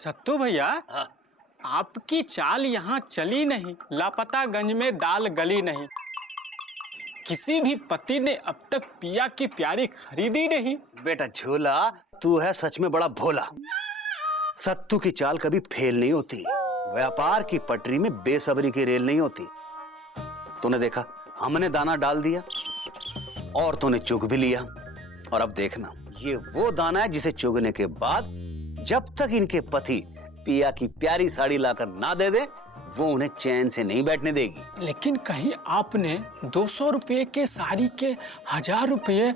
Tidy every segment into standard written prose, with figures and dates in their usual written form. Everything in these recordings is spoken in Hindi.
सत्तू भैया, हाँ। आपकी चाल यहाँ चली नहीं, लापतागंज में दाल गली नहीं। किसी भी पति ने अब तक पिया की प्यारी खरीदी नहीं। बेटा झोला, तू है सच में बड़ा भोला। सत्तू की चाल कभी फेल नहीं होती। व्यापार की पटरी में बेसब्री की रेल नहीं होती। तूने देखा, हमने दाना डाल दिया और तूने चुग भी लिया। और अब देखना, ये वो दाना है जिसे चुगने के बाद जब तक इनके पति पिया की प्यारी साड़ी लाकर ना दे दे, वो उन्हें चैन से नहीं बैठने देगी। लेकिन कहीं आपने 200 रुपये के साड़ी के 1000 रुपये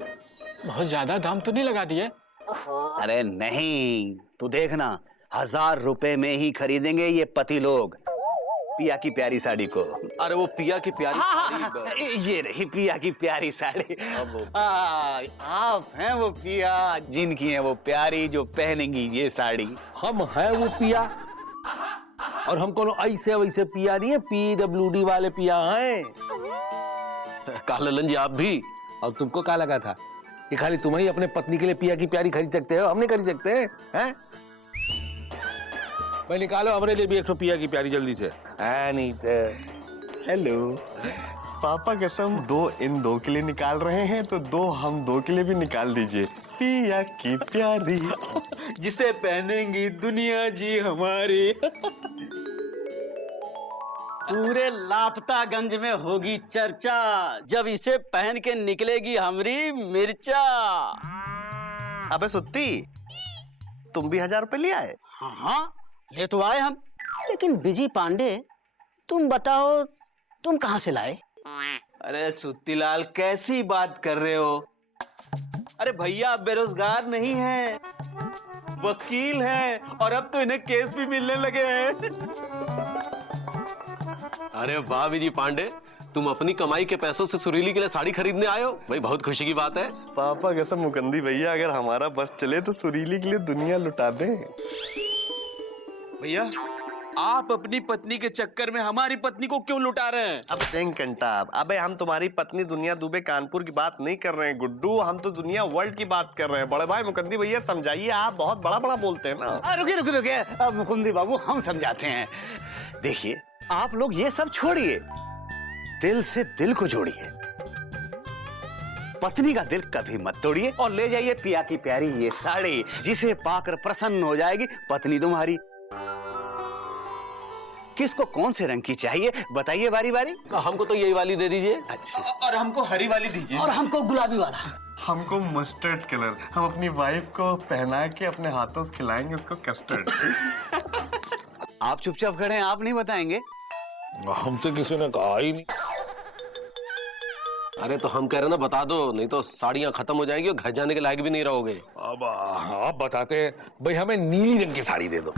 बहुत ज्यादा दाम तो नहीं लगा दिए? अरे नहीं, तू देखना, 1000 रुपए में ही खरीदेंगे ये पति लोग पिया की प्यारी साड़ी को। अरे वो पिया की प्यारी साड़ी। ये रही पिया की प्यारी साड़ी। आप हैं वो पिया जिनकी है वो प्यारी, जो पहनेंगी ये साड़ी। हम हैं वो पिया, और हम कोनो ऐसे वैसे पिया नहीं है, PWD वाले पिया हैं। काललन जी आप भी। और तुमको क्या लगा था कि खाली तुम ही अपने पत्नी के लिए पिया की प्यारी खरीद सकते हो? हम नहीं खरीद सकते हैं? भाई निकालो हमारे लिए भी 100 पिया की प्यारी जल्दी से। नहीं हेलो पापा, कसम 2 इन 2 के लिए निकाल रहे हैं तो 2 हम 2 के लिए भी निकाल दीजिए। पिया की प्यारी जिसे पहनेंगी दुनिया जी हमारी। पूरे लापतागंज में होगी चर्चा जब इसे पहन के निकलेगी हमारी मिर्चा। अबे सुत्ती, तुम भी 1000 रुपए ले आए? हाँ, ले तो आए हम। लेकिन बिजी पांडे, तुम बताओ, तुम कहाँ से लाए? अरे सुत्तीलाल, कैसी बात कर रहे हो? अरे भैया आप बेरोजगार नहीं हैं, वकील हैं, और अब तो इन्हें केस भी मिलने लगे हैं। अरे वाह विजय पांडे, तुम अपनी कमाई के पैसों से सुरीली के लिए साड़ी खरीदने आए हो? भाई बहुत खुशी की बात है। पापा कसम मुकंदी भैया, अगर हमारा बस चले तो सुरीली के लिए दुनिया लुटा दें। भैया आप अपनी पत्नी के चक्कर में हमारी पत्नी को क्यों लुटा रहे हैं? अब कंटाब, अबे हम तुम्हारी पत्नी दुनिया दुबे कानपुर की बात नहीं कर रहे हैं गुड्डू, हम तो दुनिया वर्ल्ड की बात कर रहे हैं। बड़े भाई मुकंदी भैया समझाइए, आप बहुत बड़ा बड़ा बोलते हैं ना। रुकिए रुकिए रुकिए, अब मुकुंदी बाबू हम समझाते हैं। देखिए, आप लोग ये सब छोड़िए, दिल से दिल को जोड़िए। पत्नी का दिल कभी मत तोड़िए और ले जाइए पिया की प्यारी ये साड़ी, जिसे पाकर प्रसन्न हो जाएगी पत्नी तुम्हारी। किसको कौन से रंग की चाहिए बताइए बारी बारी? हमको तो यही वाली दे दीजिए। अच्छा, और हमको हरी वाली दीजिए। और हमको गुलाबी वाला। हमको मस्टर्ड कलर। हम अपनी वाइफ को पहना के अपने हाथों से खिलाएंगे उसको कस्टर्ड। आप चुपचाप खड़े हैं, आप नहीं बताएंगे? हमसे किसी ने कहा ही नहीं। अरे तो हम कह रहे ना, बता दो, नहीं तो साड़ियां खत्म हो जाएगी और घर जाने के लायक भी नहीं रहोगे। अब आप बताते भाई, हमें नीली रंग की साड़ी दे दो।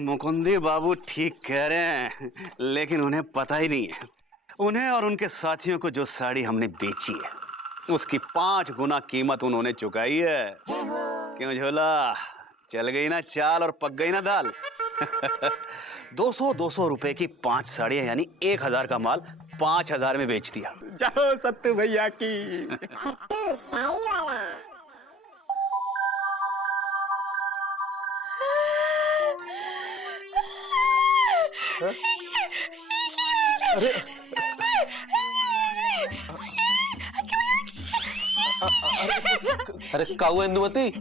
मुकुंदी बाबू ठीक कह रहे हैं, लेकिन उन्हें पता ही नहीं है। उन्हें और उनके साथियों को जो साड़ी हमने बेची है उसकी 5 गुना कीमत उन्होंने चुकाई है। क्यों झोला, चल गई ना चाल और पक गई ना दाल? 200 रुपए की 5 साड़ियां, यानी 1000 का माल 5000 में बेच दिया। जाओ सत्तू भैया की। अरे अरे काऊ इंदुमती,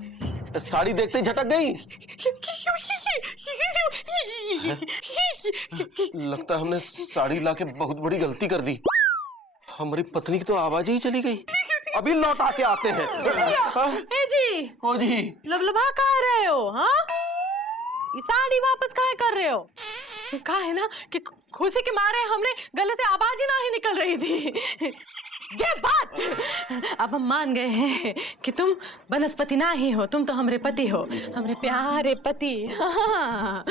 साड़ी देखते ही झटक गई। लगता है हमने साड़ी लाके बहुत बड़ी गलती कर दी। हमारी पत्नी की तो आवाज ही चली गई। अभी लौटा के आते हैं। ए जी, ओ जी, लबलबा कहाँ रहे हो? हाँ, ये साड़ी वापस काहे कर रहे हो? कहा है ना कि खुशी के मारे हमने गले से आवाज ही ना ही निकल रही थी। ये बात अब हम मान गए हैं कि तुम वनस्पति ना ही हो, तुम तो हमरे पति हो, हमरे प्यारे पति। हाँ,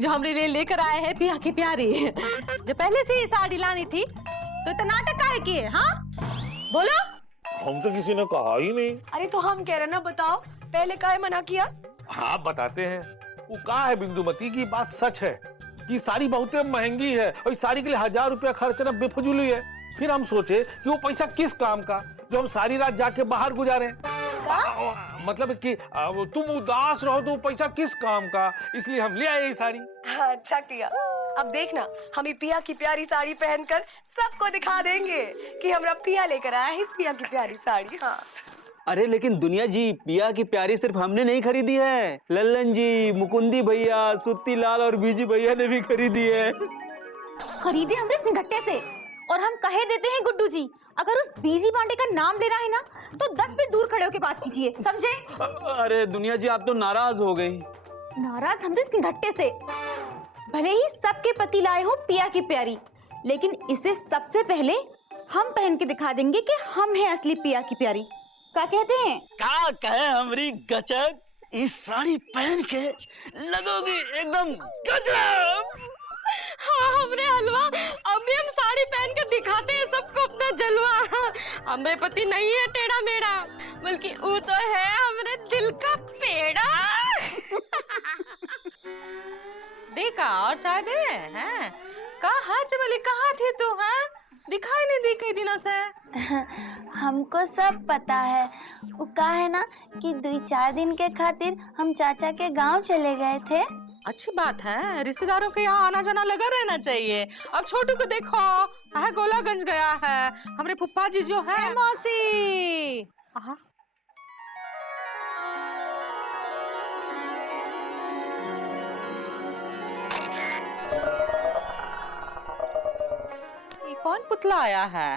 जो हमरे लिए लेकर आए हैं पिया की प्यारी। जो पहले से ही साड़ी लानी थी तो इतना नाटक काहे किए? हाँ बोलो। हम तो किसी ने कहा ही नहीं। अरे तो हम कह रहे ना, बताओ पहले काहे मना किया? हाँ बताते हैं। वो कहा है बिंदुमती की बात सच है कि साड़ी बहुत महंगी है और इस साड़ी के लिए 1000 रुपया खर्चना बेफजूली है। फिर हम सोचे कि वो पैसा किस काम का जो हम सारी रात जाके बाहर गुजारे। मतलब कि तुम उदास रहो तो वो पैसा किस काम का, इसलिए हम ले आए ये साड़ी। अच्छा किया। अब देखना, हम पिया की प्यारी साड़ी पहनकर सबको दिखा देंगे कि हमारा पिया लेकर आया है पिया की प्यारी साड़ी। हाँ अरे लेकिन दुनिया जी, पिया की प्यारी सिर्फ हमने नहीं खरीदी है, लल्लन जी, मुकुंदी भैया, सुत्ती लाल और बीजी भैया ने भी खरीदी है। खरीदे हमरे सिंघट्टे से, और हम कहे देते हैं गुड्डू जी, अगर उस बीजी पांडे का नाम लेना है ना तो 10 फीट दूर खड़े होकर बात कीजिए, समझे? अरे दुनिया जी, आप तो नाराज हो गई। नाराज हमरे सिंघट्टे से? भले ही सबके पति लाए हो पिया की प्यारी, लेकिन इसे सबसे पहले हम पहन के दिखा देंगे कि हम हैं असली पिया की प्यारी। क्या कहते हैं? का कहे हमरी गजब, इस साड़ी पहन के लगोगी एकदम गजब। हाँ हमरे हलवा, अभी हम साड़ी पहन के दिखाते हैं सबको अपना जलवा। हमरे पति नहीं है टेढ़ा मेढ़ा, बल्कि वो तो है हमरे दिल का पेड़ा। देखा और चाय दे हैं? कहाँ चमेली, कहाँ थी तू? हैं दिखाई नहीं दी कई दिनों से। हमको सब पता है। वो कहा है ना कि 2-4 दिन के खातिर हम चाचा के गांव चले गए थे। अच्छी बात है, रिश्तेदारों के यहाँ आना जाना लगा रहना चाहिए। अब छोटू को देखो, है गोलागंज गया है। हमारे फुप्पा जी जो है मौसी। ये कौन पुतला आया है?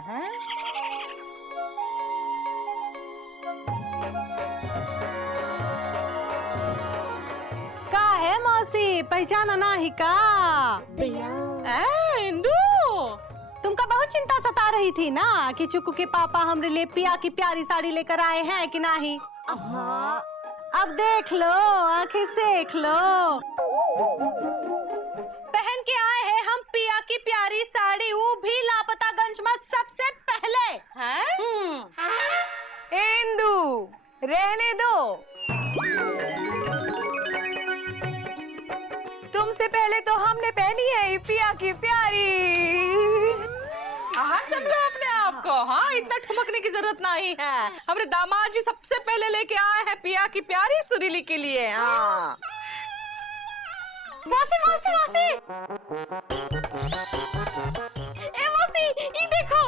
है मौसी, पहचाना नहीं का? इंदू, तुमका बहुत चिंता सता रही थी ना कि चुकू के पापा हमरे लिए पिया की प्यारी साड़ी लेकर आए हैं कि नहीं? अब देख लो, आंखें सेक लो। पहन के आए हैं हम पिया की प्यारी साड़ी, वो भी लापतागंज में सबसे पहले। इंदू रहने दो, तुमसे पहले तो हमने पहनी है पिया की प्यारी। सब लोग अपने आप को, हाँ इतना ठुमकने की जरूरत नहीं है। हमारे दामाद जी सबसे पहले लेके आए हैं पिया की प्यारी सुरीली के लिए। हाँ मौसी मौसी मौसी, ए मौसी ये देखो।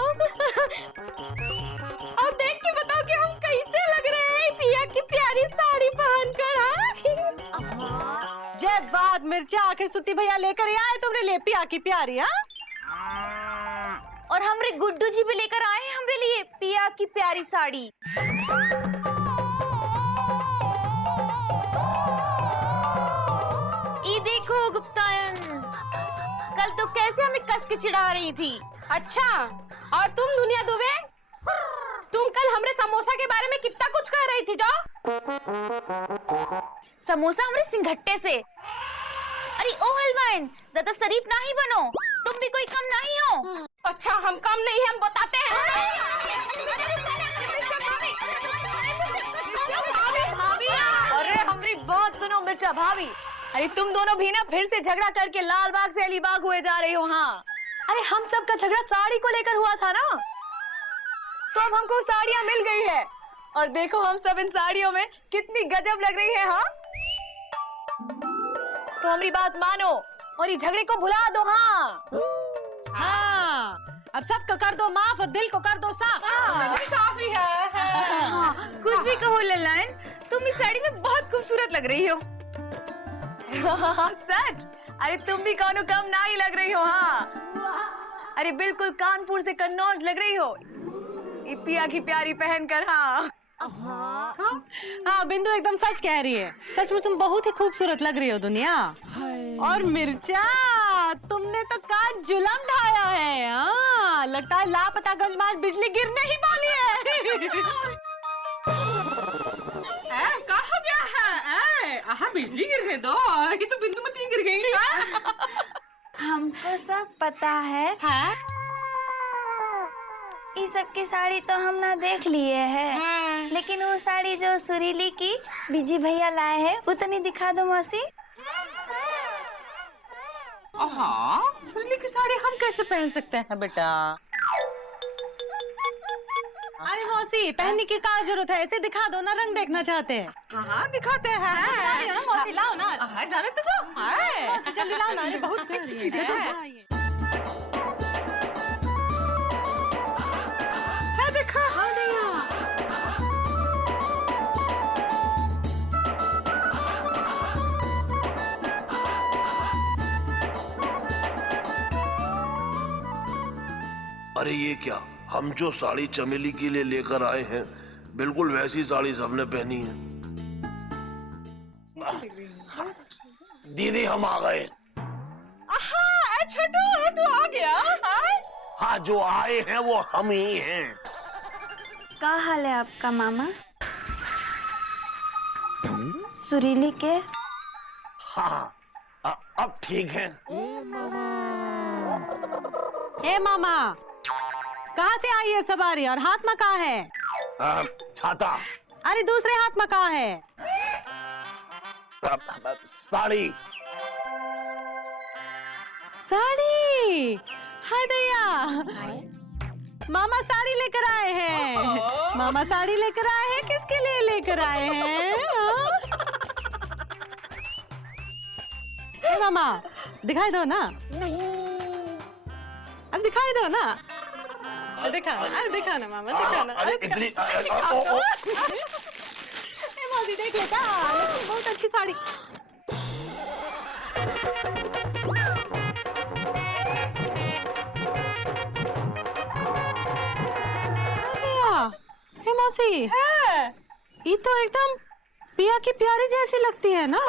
अब देख के बताओ कि हम कैसे लग रहे हैं पिया की प्यारी साड़ी पहनकर। हाँ जय बात मिर्चा, आखिर सुत्ती भैया लेकर आए तुमरे लिए पिया की प्यारी। हाँ और हमरे गुड्डू जी भी लेकर आए हैं हमरे लिए पिया की प्यारी साड़ी। ये देखो गुप्तायन, कल तो कैसे हमें कस के चिढ़ा रही थी। अच्छा, और तुम दुनिया दुबे, तुम कल हमरे समोसा के बारे में कितना कुछ कह रही थी। समोसा हमरे सिंघट्टे से। अरे ओ हलवाइन, ज्यादा शरीफ नहीं बनो, तुम भी कोई कम नहीं हो। अच्छा हम कम नहीं, हम बताते हैं। अरे हमारी बात सुनो मिर्चा भाभी, अरे तुम दोनों भी ना फिर से झगड़ा करके लाल बाग से अलीबाग हुए जा रही हो। हाँ अरे हम सब का झगड़ा साड़ी को लेकर हुआ था ना, तो अब हमको साड़ियाँ मिल गई है और देखो हम सब इन साड़ियों में कितनी गजब लग रही है। हाँ तो हमारी बात मानो और ये झगड़े को भुला दो। हाँ अब सबको कर दो माफ और दिल को कर दो साफ। साफ ही है। कुछ भी कहो लल्लाइन, तुम इस साड़ी में बहुत खूबसूरत लग रही हो। सच? अरे तुम भी कौनो कम ना ही लग रही हो। हाँ अरे बिल्कुल कानपुर से कन्नौज लग रही हो ये पिया की प्यारी पहनकर। हाँ हाँ बिंदु एकदम सच कह रही है, सच में तुम बहुत ही खूबसूरत लग रही हो दुनिया। और मिर्चा, तुमने तो का जुलम ढाया है। हाँ लगता है लापतागंज में आज बिजली गिरने ही वाली है। कहाँ हो गया है? बिजली गिरने दो, ये तो बिंदुमती गिर गई। हमको सब पता है। ये सब की साड़ी तो हम ना देख लिए हैं, लेकिन वो साड़ी जो सुरीली की बिजी भैया लाए हैं वो तो नहीं दिखा दो मौसी। सुरीली की साड़ी हम कैसे पहन सकते हैं बेटा? अरे मौसी, पहनने की क्या जरूरत है, ऐसे दिखा दो ना, रंग देखना चाहते हैं। हाँ दिखाते हैं। मौसी लाओ ना। जाने तो दो। मौसी जल्दी लाओ ना, ये बहुत देखा। हाँ दिया। अरे ये क्या, हम जो साड़ी चमेली के लिए लेकर आए हैं बिल्कुल वैसी साड़ी सबने पहनी है। दीदी हम आ गए। छोटू तू आ गया? हाँ जो आए हैं वो हम ही हैं। क्या हाल है आपका मामा? सुरीली के? हाँ अब ठीक है। ए मामा, कहाँ से आई है सवारी और हाथ में कहाँ है? छाता। अरे दूसरे हाथ में कहाँ है? साड़ी। साड़ी? हाय दैया, मामा साड़ी लेकर आए हैं। मामा साड़ी लेकर आए हैं, किसके लिए लेकर आए हैं? मामा दिखाई दो ना, अब दिखाई दो ना, दिखा ना मामा, दिखा ना। अरे इतनी मौसी देख लेता, बहुत अच्छी साड़ी। हे मौसी, ये तो एकदम पिया की प्यारी जैसी लगती है ना।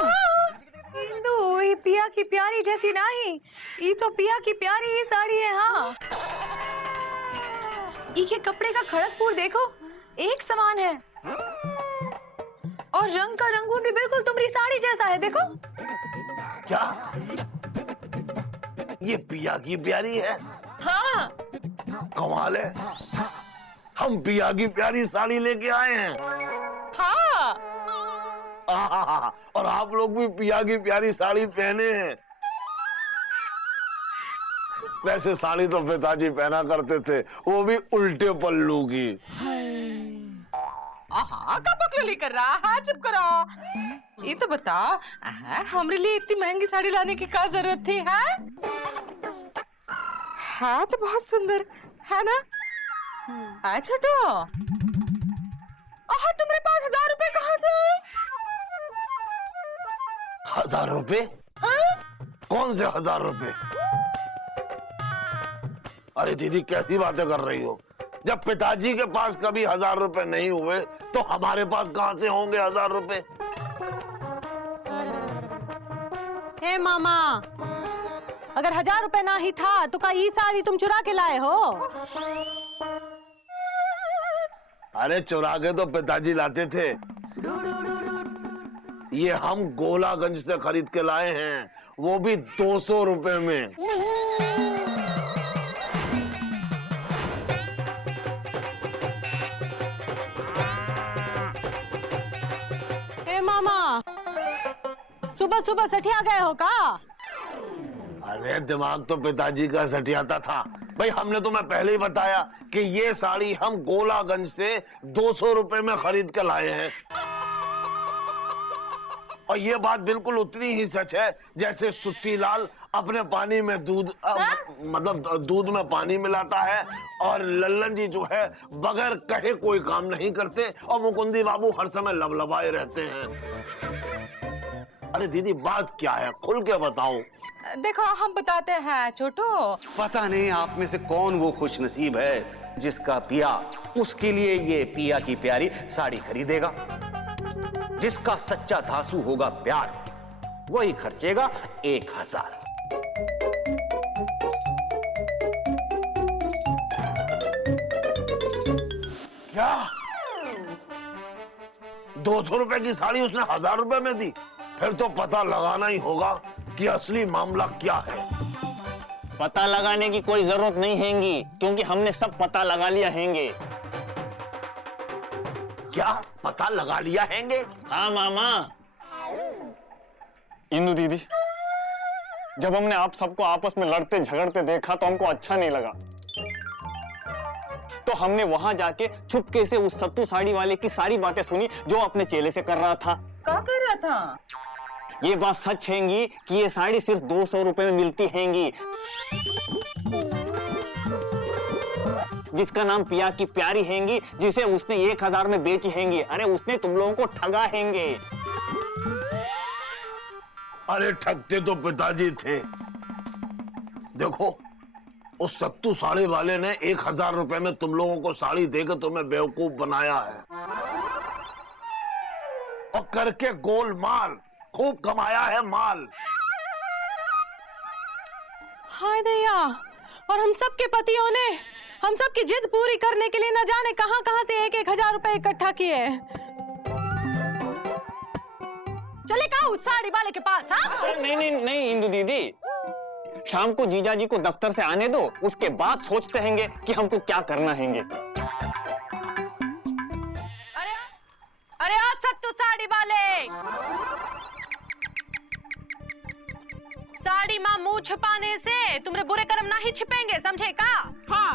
इंदु, ये पिया की प्यारी जैसी नहीं, ये तो पिया की प्यारी ही साड़ी है। हाँ, ये कपड़े का खड़कपुर देखो, एक समान है, और रंग का रंगून भी बिल्कुल तुम्हारी साड़ी जैसा है। देखो क्या ये पिया की प्यारी है? हाँ कमाल है, हम पिया की प्यारी साड़ी लेके आए हैं। हाँ। और आप लोग भी पिया की प्यारी साड़ी पहने हैं। वैसे साड़ी तो पिताजी पहना करते थे, वो भी उल्टे पल्लू की। का बकलोली कर रहा है? चुप करो। ये तो बता, हमारे लिए इतनी महंगी साड़ी लाने की क्या जरूरत थी? है तो बहुत सुंदर है ना? छोटू, तुम्हारे पास 1000 रुपए कहाँ से आए? 1000 रुपए? कौन से 1000 रुपए? अरे दीदी कैसी बातें कर रही हो? जब पिताजी के पास कभी 1000 रुपए नहीं हुए तो हमारे पास कहां से होंगे 1000 रुपए? ए मामा, अगर 1000 रुपए ना ही था तो का ये साड़ी तुम चुरा के लाए हो? अरे चुरा के तो पिताजी लाते थे, ये हम गोलागंज से खरीद के लाए हैं, वो भी 200 रुपए में। मामा, सुबह सुबह सठिया गए हो का? अरे दिमाग तो पिताजी का सटियाता था भाई, हमने तुम्हें पहले ही बताया कि ये साड़ी हम गोलागंज से 200 रुपए में खरीद कर लाए हैं। और ये बात बिल्कुल उतनी ही सच है जैसे सुत्तीलाल अपने पानी में दूध मतलब दूध में पानी मिलाता है, और लल्लन जी जो है बगैर कहे कोई काम नहीं करते, और मुकुंदी बाबू हर समय लबलबाए रहते हैं। अरे दीदी बात क्या है, खुल के बताओ। देखो हम बताते हैं छोटू। पता नहीं आप में से कौन वो खुश नसीब है जिसका पिया उसके लिए ये पिया की प्यारी साड़ी खरीदेगा। जिसका सच्चा धांसू होगा प्यार, वही खर्चेगा 1000। क्या 200 रुपए की साड़ी उसने 1000 रुपए में दी? फिर तो पता लगाना ही होगा कि असली मामला क्या है। पता लगाने की कोई जरूरत नहीं हैगी, क्योंकि हमने सब पता लगा लिया हैंगे। क्या पता लगा लिया हैंगे? हाँ मामा। इंदु दीदी, जब हमने आप सबको आपस में लड़ते झगड़ते देखा तो हमको अच्छा नहीं लगा, तो हमने वहां जाके चुपके से उस सत्तू साड़ी वाले की सारी बातें सुनी जो अपने चेले से कर रहा था। क्या कर रहा था? ये बात सच हैगी कि ये साड़ी सिर्फ 200 रुपए में मिलती हैगी, जिसका नाम पिया की प्यारी हैगी, जिसे उसने 1000 में बेची हैगी। अरे उसने तुम लोगों को ठगा हैंगे। अरे ठगते तो पिताजी थे। देखो, उस सत्तू साड़ी वाले ने 1000 रुपए में तुम लोगों को साड़ी देकर तुम्हें बेवकूफ बनाया है और करके गोलमाल खूब कमाया है माल। हाय दैया, और हम सब के पतियों ने हम सब की जिद पूरी करने के लिए न जाने कहां कहां से 1-1000 रुपए इकट्ठा किए। चले का उस साड़ी वाले के पास? हाँ? नहीं नहीं नहीं इंदु दीदी, शाम को जीजा जी को दफ्तर से आने दो, उसके बाद सोचते हैंगे कि हमको क्या करना हैंगे। अरे आ सत्तू साड़ी वाले, साड़ी माँ मुंह छुपाने से तुम्हारे बुरे कर्म ना ही छिपेंगे, समझे का? हाँ।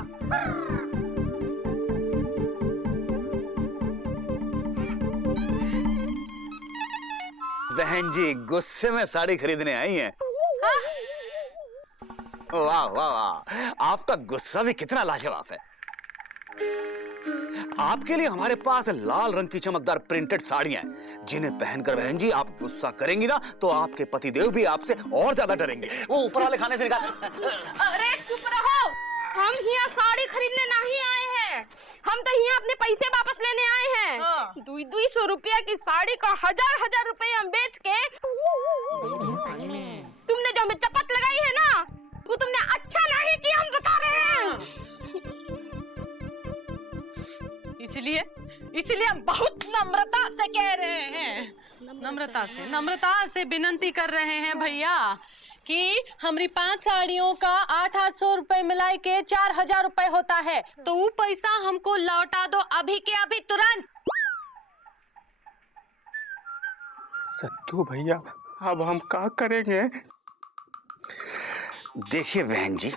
बहन जी गुस्से में साड़ी खरीदने आई हैं। वाह वाह वाह, आपका गुस्सा भी कितना लाजवाब है। आपके लिए हमारे पास लाल रंग की चमकदार प्रिंटेड साड़ियां हैं, जिन्हें पहनकर बहन जी आप गुस्सा करेंगी ना तो आपके पतिदेव भी आपसे और ज्यादा डरेंगे। वो ऊपर वाले खाने से निकाल। अरे चुप रहो, हम यहाँ साड़ी खरीदने नहीं आए हैं, हम तो यहाँ अपने पैसे वापस लेने आए हैं। 200 रुपया की साड़ी का 1000 रुपया हम बेच के तुमने जो हमें चपत लगाई है ना, वो तुमने अच्छा नहीं किया, हम बता रहे हैं। इसीलिए हम बहुत नम्रता से कह रहे हैं, नम्रता से विनती कर रहे हैं भैया कि हमारी 5 साड़ियों का 800 रुपए मिलाई के 4000 रुपए होता है, तो वो पैसा हमको लौटा दो अभी के अभी, तुरंत। सत्तू भैया, अब हम क्या करेंगे? देखिए बहन जी,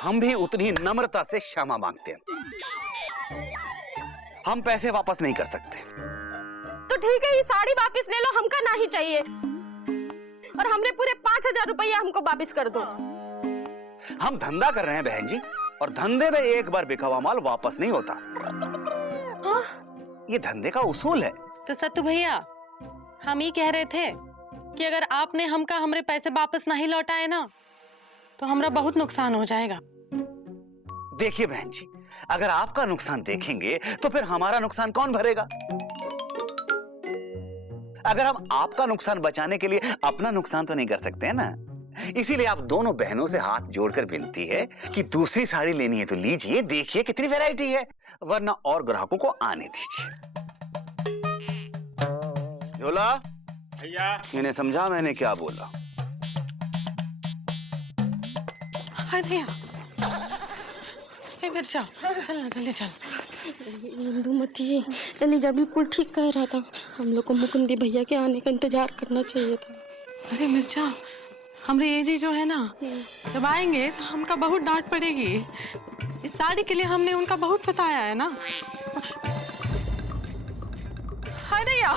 हम भी उतनी नम्रता से क्षमा मांगते हैं। हम पैसे वापस नहीं कर सकते। तो ठीक है, ये साड़ी वापस ले लो, हमका नहीं चाहिए, और हमने पूरे 5000 रुपया हमको वापस कर दो। हम धंधा कर रहे हैं बहन जी, और धंधे में एक बार बिका हुआ माल वापस नहीं होता। ये धंधे का उसूल है। तो सत्तू भैया, हम ही कह रहे थे कि अगर आपने हमका हमारे पैसे वापस नहीं लौटाए ना तो हमारा बहुत नुकसान हो जाएगा। देखिए बहन जी, अगर आपका नुकसान देखेंगे तो फिर हमारा नुकसान कौन भरेगा? अगर हम आपका नुकसान बचाने के लिए अपना नुकसान तो नहीं कर सकते हैं ना। इसीलिए आप दोनों बहनों से हाथ जोड़कर विनती है कि दूसरी साड़ी लेनी है तो लीजिए, देखिए कितनी वैरायटी है, वरना और ग्राहकों को आने दीजिए। झोला भैया, इन्हें समझा मैंने क्या बोला। हाय भैया, मिर्चा चल ना, जल्दी चल। इंदुमती, एलिजा बिल्कुल ठीक कह रहा था, हम लोग को मुकुंदी भैया के आने का इंतजार करना चाहिए था। अरे मिर्चा, हमारे ये जी जो है ना, जब आएंगे तो हमका बहुत डांट पड़ेगी। इस साड़ी के लिए हमने उनका बहुत सताया है ना। हाय दैया,